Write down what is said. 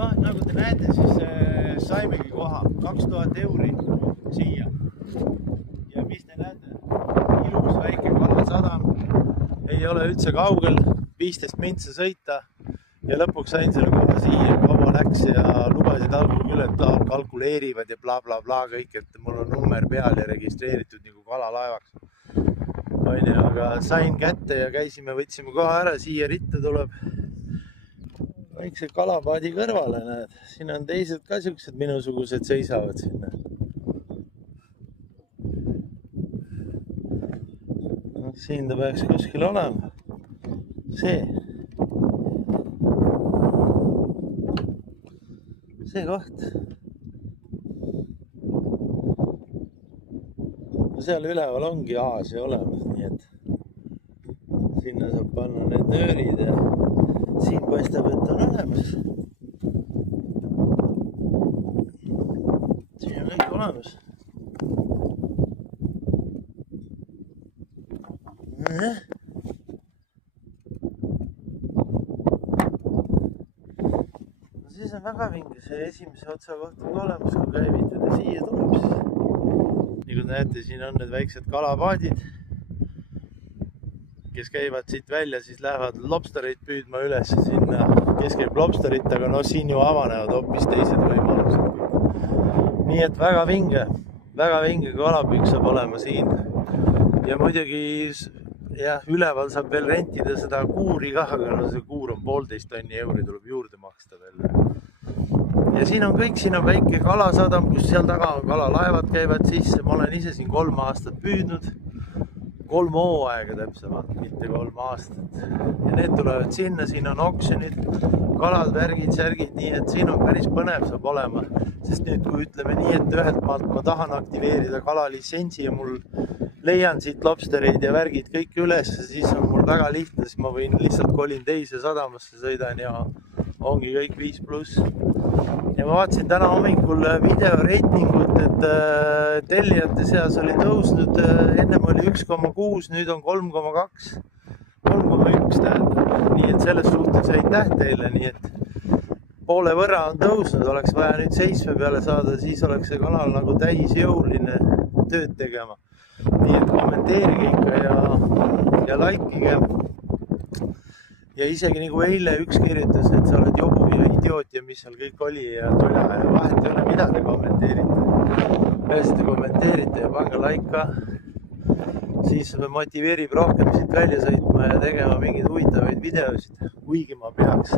Noh, nagu te näete, siis saimegi koha 2000 euri siia. Ja mis te näete? Ilus väike kalasadam. Ei ole üldse kaugel, 15 mintse sõita. Ja lõpuks sain selle koha siia, kaua läks ja lubasid algul küll, et kalkuleerivad ja bla bla bla kõik, et mul on nummer peal ja registreeritud nagu kalalaevaks. Aga sain kätte ja käisime, võtsime koha ära, siia ritta tuleb väikse kalapaadi kõrvale, näed. Siin on teised ka siuksed minusugused seisavad sinna. Siin ta peaks kuskil olema. See koht. Seal üleval ongi Aasia olemas, nii et sinna saab panna need nöörid ja siin paistab, et on olemas. Siin on kõik olemas. Siis on väga vinge, see esimese otsa kohta kui olemas, kui käivitada siia tuleb siis. Nagu näete, siin on need väiksed kalapaadid, kes käivad siit välja, siis lähevad lobstereid püüdma üles sinna, kes käib lobsterit, aga no siin ju avanevad hoopis teised võimalused. Nii et väga vinge kalapüük saab olema siin. Ja muidugi jah, üleval saab veel rentida seda kuuri ka, aga no see kuur on 1,5 tonni euri, tuleb juurde maksta veel. Ja siin on kõik, siin on väike kalasadam, kus seal taga on kalalaevad käivad sisse. Ma olen ise siin 3 aastat püüdnud. 3 hooaega täpsemalt, mitte 3 aastat. Ja need tulevad sinna, siin on oksjonid, kalad, värgid, särgid, nii et siin on päris põnev saab olema. Sest nüüd, kui ütleme nii, et ühelt maalt ma tahan aktiveerida kalalisentsi ja mul leian siit lobstereid ja värgid kõik üles, siis on mul väga lihtne, siis ma võin lihtsalt kolin teise sadamasse, sõidan ja ongi kõik 5+. Ja ma vaatasin täna hommikul videoreitingut, et tellijate seas oli tõusnud, ennem oli 1,6, nüüd on 3,2, 3,1 tähendab. Nii et selles suhtes aitäh teile, nii et poole võrra on tõusnud, oleks vaja nüüd 7 peale saada, siis oleks see kanal nagu täisjõuline tööd tegema. Nii et kommenteerige ikka ja likeige. Ja isegi nagu eile üks kirjutas, et sa oled jobu ja idioot ja mis seal kõik oli ja tola ja vahet ei ole, mida te kommenteerite. Ühes te kommenteerite ja pange like ka. Siis motiveerib rohkem siit välja sõitma ja tegema mingeid huvitavaid videosid, kuigi ma peaks.